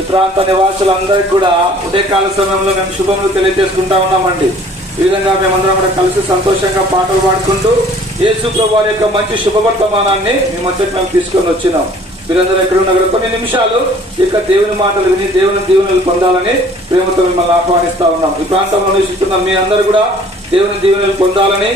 ఈ ప్రాంత నివాసులందరికీ కూడా ఉదయకాల సమయంలో మేము శుభములు తెలియజేసుకుంటా ఉన్నామండి. ఈ విధంగా మేమందరం కూడా కలిసి సంతోషంగా పాటలు పాడుకుంటూ యేసు వారి యొక్క మంచి శుభవర్తమానాన్ని మీ మధ్యకి మేము తీసుకొని వచ్చినాం. మీరందరూ ఎక్కడ ఉన్న కొన్ని నిమిషాలు ఇక దేవుని మాటలు విని దేవుని దీవెనలు పొందాలని ప్రేమతో మిమ్మల్ని ఆహ్వానిస్తా ఉన్నాం. ఈ ప్రాంతంలో నివసిస్తున్న మీ అందరూ కూడా దేవుని దీవెనలు పొందాలని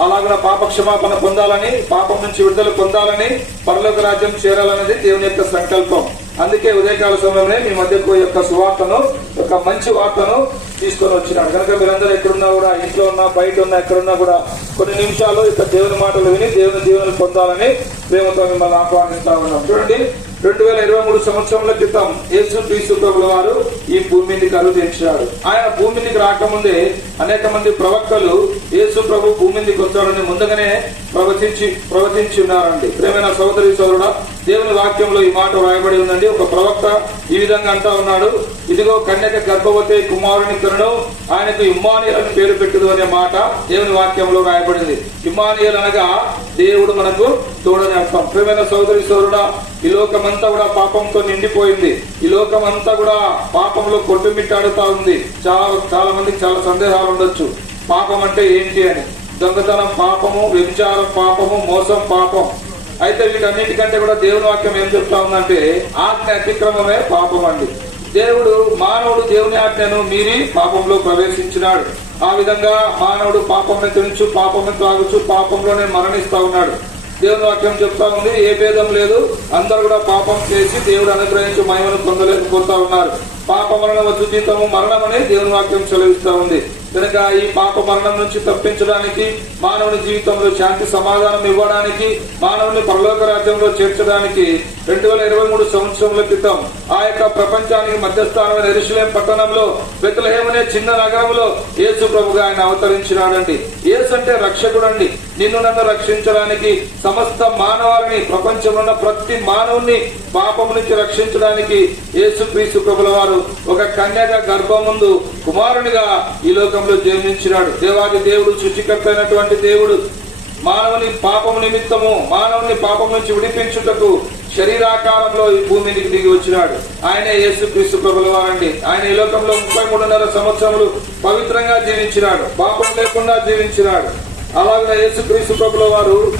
అలాగే పాప క్షమాపణ పొందాలని పాపం నుంచి విడుదల పొందాలని పరలోక రాజ్యం చేరాలనేది దేవుని యొక్క సంకల్పం. అందుకే ఉదయకాల సమయంలో మీ మధ్యకు ఈ యొక్క సువార్తను ఒక మంచి వార్తను తీసుకొని వచ్చినాడు. కనుక మీరందరూ ఎక్కడున్నా కూడా ఇంట్లో ఉన్నా బయట ఉన్నా ఎక్కడున్నా కూడా కొన్ని నిమిషాలు ఇక దేవుని మాటలు విని దేవుని దీవెనలు పొందాలని ప్రేమతో మిమ్మల్ని ఆహ్వానిస్తా ఉన్నాం. చూడండి రెండు వేల ఇరవై మూడు సంవత్సరముల క్రితం యేసు క్రీస్తు ప్రభుల వారు ఈ భూమిని కలుదించాడు ఆయన భూమిని రాకముందే అనేక మంది ప్రవక్తలు యేసు ప్రభు భూమిని వచ్చాడని ముందుగానే ప్రవచించి ప్రవచించి ఉన్నారండి. ప్రేమైన సోదరి సోదరుడా దేవుని వాక్యంలో ఈ మాట రాయబడి ఉందండి. ఒక ప్రవక్త ఈ విధంగా అంటా ఉన్నాడు ఇదిగో కన్యక గర్భవతి కుమారుని కరుణు ఆయనకు ఇమ్మానియల్ అని పేరు పెట్టదు అనే మాట దేవుని వాక్యంలో రాయబడింది ఇమ్మానియల్ అనగా దేవుడు మనకు తోడని అర్థం. ప్రేమైన సోదరి సోదరుడా ఈ లోకమంతా కూడా పాపంతో నిండిపోయింది. ఈ లోకమంతా కూడా పాపంలో కొట్టుమిట్టాడుతా ఉంది. చాలా చాలా మందికి చాలా సందేహాలు ఉండొచ్చు. పాపం అంటే ఏంటి అని? దొంగతనం పాపము వ్యభిచారం పాపము మోసం పాపం. అయితే వీటన్నిటికంటే కూడా దేవుని వాక్యం ఏం చెప్తా ఉందంటే ఆజ్ఞ అతిక్రమమే పాపం అండి. దేవుడు మానవుడు దేవుని ఆజ్ఞను మీరి పాపంలో ప్రవేశించినాడు. ఆ విధంగా మానవుడు పాపంలో తినచ్చు పాపంలో తాగుచు పాపంలోనే మరణిస్తా ఉన్నాడు. దేవుని వాక్యం చెప్తా ఉంది ఏ భేదం లేదు. అందరు కూడా పాపం చేసి దేవుడు అనుగ్రహించి మహిమను పొందలేకపోతా ఉన్నారు. పాప మరణం వద్దు జీతము మరణం అనే దేవుని వాక్యం సెలవిస్తా ఉంది. కనుక ఈ పాప మరణం నుంచి తప్పించడానికి మానవుని జీవితంలో శాంతి సమాధానం ఇవ్వడానికి మానవుని పరలోక రాజ్యంలో చేర్చడానికి రెండు వేల ఇరవై మూడు సంవత్సరముల క్రితం ఆ యొక్క ప్రపంచానికి మధ్యస్థానమైన ఎరుసలేం పట్టణంలో బెతలహేమనే చిన్న నగరంలో యేసు ప్రభుగా ఆయన అవతరించినాడండి. యేసు అంటే రక్షకుడు అండి నిన్ను నన్ను రక్షించడానికి సమస్త మానవాళిని ప్రపంచంలో ఉన్న ప్రతి మానవుని పాపం నుంచి రక్షించడానికి యేసు ప్రభుల వారు ఒక కన్యగా గర్భం ముందు కుమారునిగా ఈ లోకంలో జన్మించినాడు. దేవాది దేవుడు సృష్టికర్త అయినటువంటి దేవుడు మానవుని పాపము నిమిత్తము మానవుని పాపం నుంచి విడిపించుటకు శరీరాకారంలో ఈ భూమికి దిగి వచ్చినాడు. ఆయనే యేసు క్రీస్తు ప్రభుల వారండి. ఆయన ఈ లోకంలో ముప్పై మూడున్నర సంవత్సరములు పవిత్రంగా జీవించినాడు. పాపం లేకుండా జీవించినాడు. అలాగే యేసు క్రీస్తు ప్రభుల వారు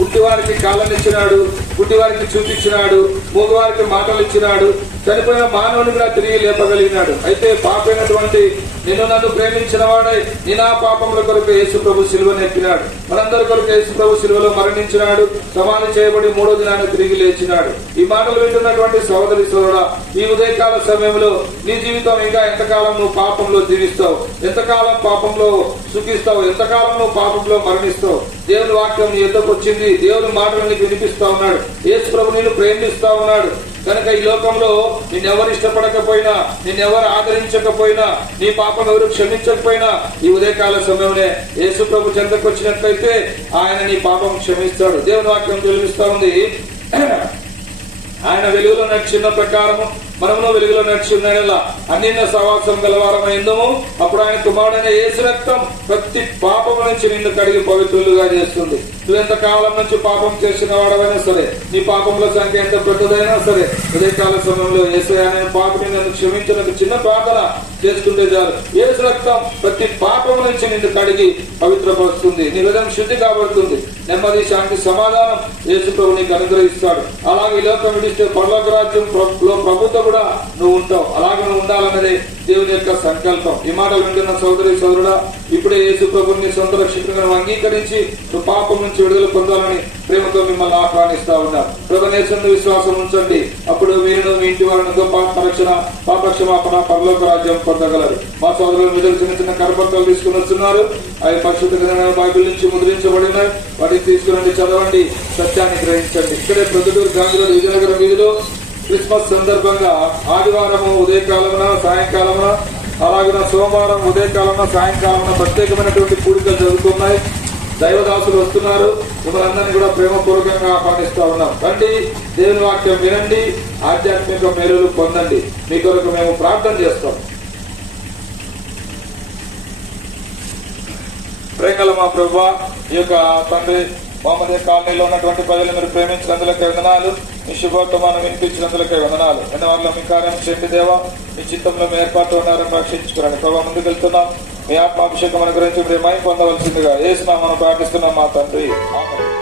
పుట్టివారికి కాళ్ళనిచ్చినాడు పుట్టివారికి చూపించినాడు మూగవారికి మాటలు ఇచ్చినాడు చనిపోయిన మానవుని కూడా తిరిగి లేపగలిగినాడు. అయితే పాపైనటువంటి నిన్ను నన్ను ప్రేమించిన వాడై నినా పాపముల కొరకు యేసు ప్రభు సిలువను ఎక్కినాడు మనందరి కొరకు యేసు ప్రభు సిలువలో మరణించినాడు సమాధి చేయబడి మూడో దినాన్ని తిరిగి లేచినాడు. ఈ మాటలు వింటున్నటువంటి సోదరి సోదరుడా ఈ ఉదయకాల సమయంలో నీ జీవితం ఇంకా ఎంతకాలం నువ్వు పాపంలో జీవిస్తావు? ఎంతకాలం పాపంలో సుఖిస్తావు? ఎంతకాలం నువ్వు పాపంలో మరణిస్తావు? దేవుని వాక్యం నీ ఎద్దకు వచ్చింది దేవుని మాటలు నీకు వినిపిస్తా ఉన్నాడు. యేసు ప్రభు నేను ప్రేమిస్తా ఉన్నాడు. కనుక ఈ లోకంలో నిన్నెవరు ఇష్టపడకపోయినా నిన్నెవరు ఆదరించకపోయినా నీ పాపం ఎవరు క్షమించకపోయినా ఈ ఉదయకాల సమయంలో యేసు ప్రభు చెంతకు వచ్చినట్లయితే ఆయన నీ పాపం క్షమిస్తాడు. దేవుని వాక్యం తెలిపిస్తా ఉంది. ఆయన వెలుగులో నడిచిన ప్రకారము మనమును వెలుగులో నడిచిన అన్నిన్న సవాసం గలవారమైందము అప్పుడు ఆయన కుమారుడైన యేసు రక్తం ప్రతి పాపము నుంచి నిన్ను కడిగి పవిత్రులుగా చేస్తుంది. నువ్వు ఎంత కాలం నుంచి పాపం చేసిన వాడవైనా సరే నీ పాపంలో సంఖ్య ఎంత పెద్దదైనా సరే ఉదయకాల సమయంలో యేసు ఆయన పాపని నన్ను క్షమించిన చిన్న ప్రార్థన చేసుకుంటే చాలు. యేసు రక్తం ప్రతి పాపం నుంచి నిన్ను కడిగి పవిత్రపరుస్తుంది నీ హృదయం శుద్ధి కాబడుతుంది. నెమ్మది శాంతి సమాధానం యేసు ప్రభు నీకు అనుగ్రహిస్తాడు. అలాగే ఈ లోకం విడిస్తే పర్లోక రాజ్యం ప్ర- లో ప్రభుత్వం కూడా నువ్వు ఉంటావు. అలాగే నువ్వు ఉండాలన్నదే దేవుని యొక్క సంకల్పం. ఈ మాటలు వింటున్న సోదరి సోదరుడా ఇప్పుడే యేసు ప్రభుని సొంత రక్షకుగా అంగీకరించి నువ్వు పాపం నుంచి విడుదల పొందాలని ప్రేమతో మిమ్మల్ని ఆహ్వానిస్తా ఉన్నా ప్రభునేశ్వరుని విశ్వాసం ఉంచండి. అప్పుడు మీరు మీ ఇంటి వారిని గొప్ప రక్షణ పాప పరలోక రాజ్యం పొందగలరు. మా సోదరులు మీద చిన్న చిన్న కరపత్రాలు తీసుకుని వస్తున్నారు. అవి పరిశుద్ధ బైబిల్ నుంచి ముద్రించబడినాయి. వాటిని తీసుకురండి చదవండి సత్యాన్ని గ్రహించండి. ఇక్కడే ప్రొద్దుటూరు గాంధీలో విజయనగరం వీధిలో క్రిస్మస్ సందర్భంగా ఆదివారము ఉదయకాలమున సాయంకాలమున అలాగే సోమవారం ఉదయకాలమున సాయంకాలమున ప్రత్యేకమైనటువంటి కూడికలు జరుగుతున్నాయి. దైవదాసులు వస్తున్నారు. మిమ్మల్ని కూడా ప్రేమపూర్వకంగా ఆహ్వానిస్తా ఉన్నాం. రండి దేవుని వాక్యం వినండి ఆధ్యాత్మిక మేలులు పొందండి. మీ కొరకు మేము ప్రార్థన చేస్తాం. ప్రేమల మా ప్రభు ఈ యొక్క తండ్రి మహమ్మద్ కాలనీలో ఉన్నటువంటి ప్రజలు మీరు ప్రేమించినందులకే వందనాలు. మీ శుభోత్తమానం వినిపించినందులకే వందనాలు. ఎన్నవారిలో మీ కార్యం చేయండి దేవా. మీ చిత్తంలో మీ ఏర్పాటు ఉన్నారని రక్షించుకురండి ప్రభావ ముందుకు వెళ్తున్నాం. మీ ఆత్మాభిషేకం అనుగ్రహించి మీరు మై పొందవలసిందిగా ఏసునా మనం ప్రార్థిస్తున్నాం మా తండ్రి. ఆమేన్.